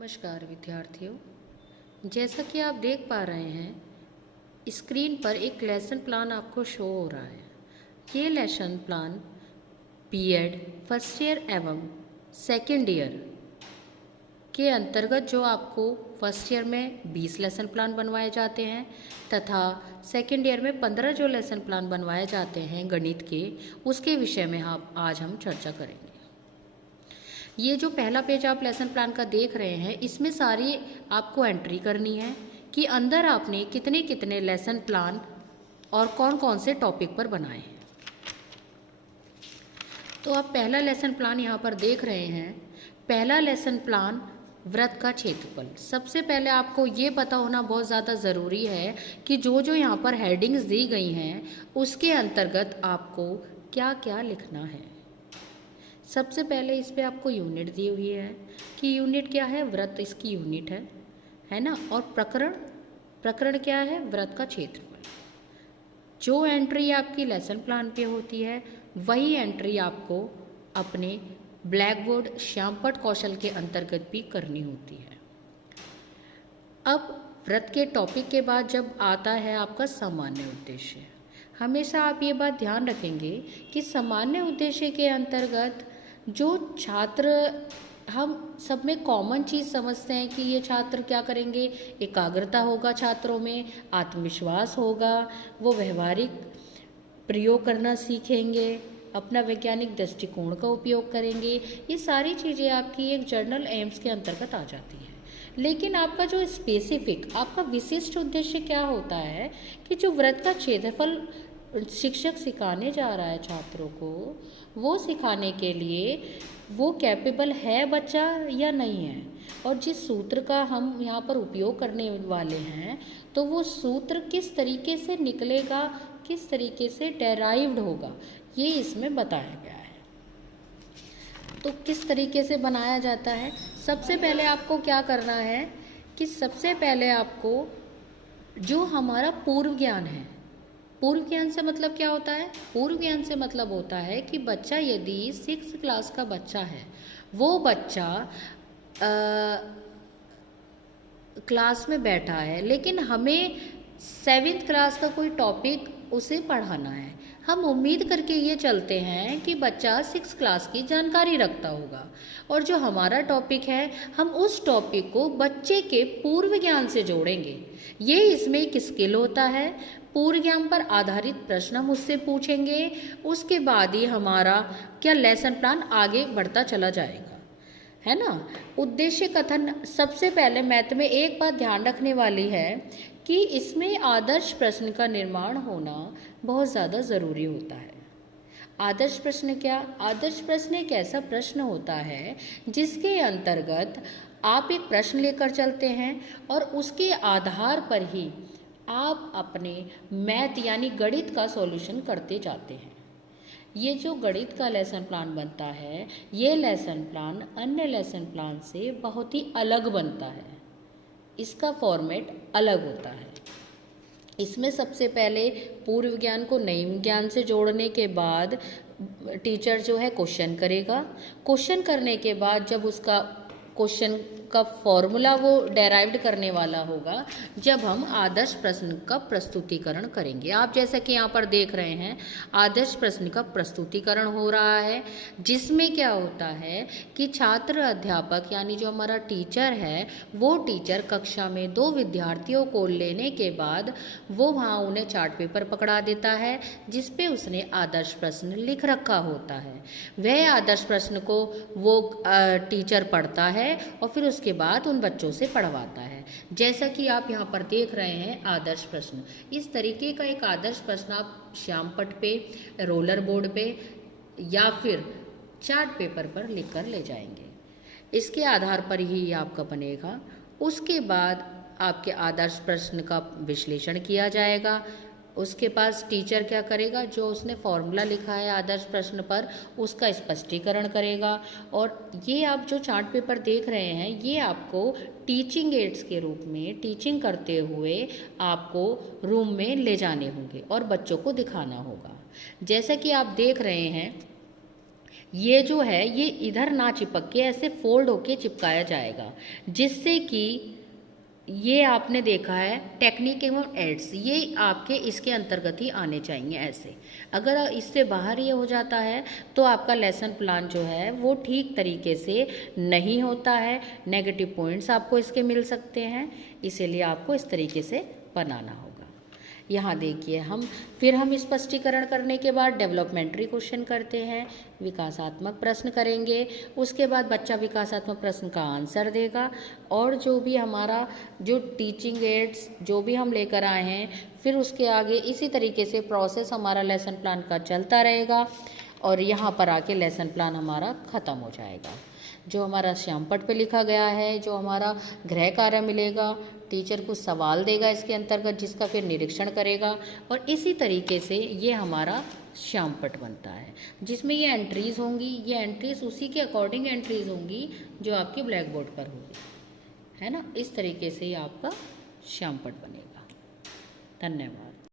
नमस्कार विद्यार्थियों, जैसा कि आप देख पा रहे हैं स्क्रीन पर एक लेसन प्लान आपको शो हो रहा है। ये lesson plan BEd first year एवं सेकेंड ईयर के अंतर्गत जो आपको फर्स्ट ईयर में 20 लेसन प्लान बनवाए जाते हैं तथा सेकेंड ईयर में 15 जो लेसन प्लान बनवाए जाते हैं गणित के, उसके विषय में आज हम चर्चा करेंगे। ये जो पहला पेज आप लेसन प्लान का देख रहे हैं, इसमें सारी आपको एंट्री करनी है कि अंदर आपने कितने कितने लेसन प्लान और कौन कौन से टॉपिक पर बनाए हैं। तो आप पहला लेसन प्लान यहाँ पर देख रहे हैं। पहला लेसन प्लान वृत्त का क्षेत्रफल। सबसे पहले आपको ये पता होना बहुत ज़्यादा ज़रूरी है कि जो जो यहाँ पर हेडिंग्स दी गई हैं उसके अंतर्गत आपको क्या क्या लिखना है। सबसे पहले इस पे आपको यूनिट दी हुई है कि यूनिट क्या है, वृत्त इसकी यूनिट है ना। और प्रकरण क्या है, वृत्त का क्षेत्रफल। जो एंट्री आपकी लेसन प्लान पे होती है वही एंट्री आपको अपने ब्लैक बोर्ड श्यामपट्ट कौशल के अंतर्गत भी करनी होती है। अब वृत्त के टॉपिक के बाद जब आता है आपका सामान्य उद्देश्य, हमेशा आप ये बात ध्यान रखेंगे कि सामान्य उद्देश्य के अंतर्गत जो छात्र, हम सब में कॉमन चीज़ समझते हैं कि ये छात्र क्या करेंगे, एकाग्रता होगा छात्रों में, आत्मविश्वास होगा, वो व्यवहारिक प्रयोग करना सीखेंगे, अपना वैज्ञानिक दृष्टिकोण का उपयोग करेंगे। ये सारी चीज़ें आपकी एक जर्नल एम्स के अंतर्गत आ जाती हैं। लेकिन आपका जो स्पेसिफिक, आपका विशिष्ट उद्देश्य क्या होता है कि जो वृत्त का क्षेत्रफल शिक्षक सिखाने जा रहा है छात्रों को, वो सिखाने के लिए वो कैपेबल है बच्चा या नहीं है, और जिस सूत्र का हम यहाँ पर उपयोग करने वाले हैं तो वो सूत्र किस तरीके से निकलेगा, किस तरीके से डेराइव्ड होगा, ये इसमें बताया गया है। तो किस तरीके से बनाया जाता है, सबसे पहले आपको क्या करना है कि सबसे पहले आपको जो हमारा पूर्व ज्ञान है, पूर्व ज्ञान से मतलब क्या होता है, पूर्व ज्ञान से मतलब होता है कि बच्चा यदि 6th क्लास का बच्चा है, वो बच्चा क्लास में बैठा है लेकिन हमें 7th क्लास का कोई टॉपिक उसे पढ़ाना है, हम उम्मीद करके ये चलते हैं कि बच्चा 6th क्लास की जानकारी रखता होगा, और जो हमारा टॉपिक है हम उस टॉपिक को बच्चे के पूर्व ज्ञान से जोड़ेंगे। ये इसमें एक स्किल होता है। पूर्व ज्ञान पर आधारित प्रश्न हम उससे पूछेंगे, उसके बाद ही हमारा क्या लेसन प्लान आगे बढ़ता चला जाएगा, है ना। उद्देश्य कथन, सबसे पहले मैथ में एक बात ध्यान रखने वाली है कि इसमें आदर्श प्रश्न का निर्माण होना बहुत ज़्यादा ज़रूरी होता है। आदर्श प्रश्न क्या, आदर्श प्रश्न एक ऐसा प्रश्न होता है जिसके अंतर्गत आप एक प्रश्न लेकर चलते हैं और उसके आधार पर ही आप अपने मैथ यानी गणित का सॉल्यूशन करते जाते हैं। ये जो गणित का लेसन प्लान बनता है, ये लेसन प्लान अन्य लेसन प्लान से बहुत ही अलग बनता है, इसका फॉर्मेट अलग होता है। इसमें सबसे पहले पूर्व ज्ञान को नए ज्ञान से जोड़ने के बाद टीचर जो है क्वेश्चन करेगा। क्वेश्चन करने के बाद जब उसका क्वेश्चन का फॉर्मूला वो डेराइव्ड करने वाला होगा, जब हम आदर्श प्रश्न का प्रस्तुतिकरण करेंगे। आप जैसा कि यहाँ पर देख रहे हैं आदर्श प्रश्न का प्रस्तुतिकरण हो रहा है, जिसमें क्या होता है कि छात्र अध्यापक यानी जो हमारा टीचर है, वो टीचर कक्षा में 2 विद्यार्थियों को लेने के बाद वो वहाँ उन्हें चार्ट पेपर पकड़ा देता है जिस पे उसने आदर्श प्रश्न लिख रखा होता है। वह आदर्श प्रश्न को वो टीचर पढ़ता है और फिर उसके बाद उन बच्चों से पढ़वाता है। जैसा कि आप यहाँ पर देख रहे हैं आदर्श प्रश्न, इस तरीके का एक आदर्श प्रश्न आप श्यामपट्ट पे, रोलर बोर्ड पे या फिर चार्ट पेपर पर लिख कर ले जाएंगे। इसके आधार पर ही आपका बनेगा। उसके बाद आपके आदर्श प्रश्न का विश्लेषण किया जाएगा। उसके पास टीचर क्या करेगा, जो उसने फॉर्मूला लिखा है आदर्श प्रश्न पर उसका स्पष्टीकरण करेगा। और ये आप जो चार्ट पेपर देख रहे हैं, ये आपको टीचिंग एड्स के रूप में टीचिंग करते हुए आपको रूम में ले जाने होंगे और बच्चों को दिखाना होगा। जैसा कि आप देख रहे हैं ये जो है ये इधर ना चिपक के ऐसे फोल्ड होके चिपकाया जाएगा, जिससे कि ये आपने देखा है टेक्निक एवं एड्स, ये आपके इसके अंतर्गत ही आने चाहिए ऐसे। अगर इससे बाहर ये हो जाता है तो आपका लेसन प्लान जो है वो ठीक तरीके से नहीं होता है, नेगेटिव पॉइंट्स आपको इसके मिल सकते हैं, इसीलिए आपको इस तरीके से बनाना होगा। यहाँ देखिए हम स्पष्टीकरण करने के बाद डेवलपमेंट्री क्वेश्चन करते हैं, विकासात्मक प्रश्न करेंगे, उसके बाद बच्चा विकासात्मक प्रश्न का आंसर देगा, और जो भी हमारा जो टीचिंग एड्स जो भी हम लेकर आए हैं, फिर उसके आगे इसी तरीके से प्रोसेस हमारा लेसन प्लान का चलता रहेगा, और यहाँ पर आके लेसन प्लान हमारा ख़त्म हो जाएगा। जो हमारा श्यामपट्ट पे लिखा गया है, जो हमारा गृह कार्य मिलेगा, टीचर कुछ सवाल देगा इसके अंतर्गत जिसका फिर निरीक्षण करेगा, और इसी तरीके से ये हमारा श्यामपट्ट बनता है, जिसमें ये एंट्रीज़ होंगी, ये एंट्रीज़ उसी के अकॉर्डिंग एंट्रीज़ होंगी जो आपके ब्लैक बोर्ड पर होगी, है ना। इस तरीके से ये आपका श्यामपट्ट बनेगा। धन्यवाद।